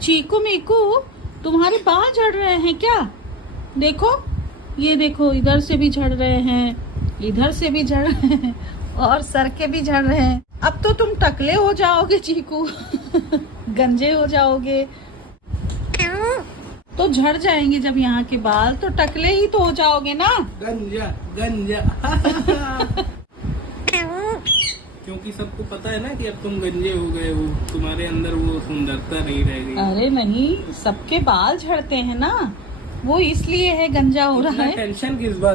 चीकू मीकू, तुम्हारे बाल झड़ रहे हैं क्या? देखो, ये देखो, इधर से भी झड़ रहे हैं, इधर से भी झड़ रहे हैं और सर के भी झड़ रहे हैं। अब तो तुम टकले हो जाओगे चीकू। गंजे हो जाओगे। तो झड़ जाएंगे जब यहाँ के बाल, तो टकले ही तो हो जाओगे ना। गंजा गंजा। क्योंकि सबको पता है ना कि अब तुम गंजे हो गए हो, तुम्हारे अंदर वो सुंदरता नहीं रह गई। अरे नहीं, सबके बाल झड़ते हैं ना, वो इसलिए है गंजा हो रहा है। टेंशन किस बात